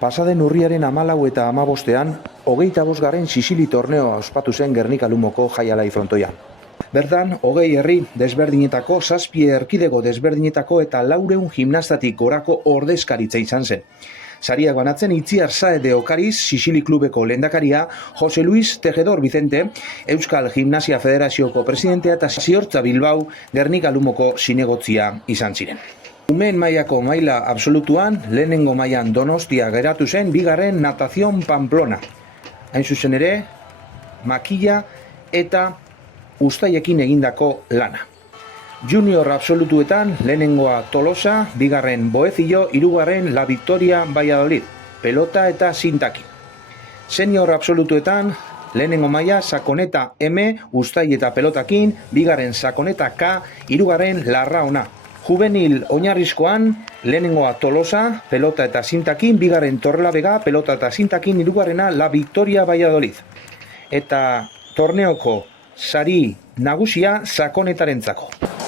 Pasaden urriaren 14 eta 15ean, 25. Sixili torneoa ospatu zen Gernika Lumoko jaialai frontoian. Bertan, 20 herri desberdinetako, 7 erkidego desberdinetako eta 400 gimnastatik gorako ordezkaritza izan zen. Sariak banatzen Itziar Saez de Ocariz, Sixili Klubeko lehendakaria, Jose Luis Tejedor Vicente, Euskal Gimnasia Federazioko presidentea eta Ziortza Bilbao Gernika Lumoko zinegotzia izan ziren. Umeen mailako maila absolutuan, lehenengo mailan Donostia geratu zen, bigarren Natazion Pamplona. Hain zuzen ere, makila eta ustaiekin egindako lana. Junior absolutuetan, lehenengoa Tolosa, bigarren Boezillo, hirugarren La Victoria Valladolid, pelota eta zintaki. Senior absolutuetan, lehenengo maila Sakoneta M, ustai eta pelotakin, bigarren Sakoneta K, hirugarren Larraona. Juvenil oinarrizkoan, lehenengoa Tolosa, pelota eta zintakin, bigarren Torrelavega, pelota eta zintakin, hirugarrena La Victoria Valladolid. Eta torneoko sari nagusia Sakonetarentzako.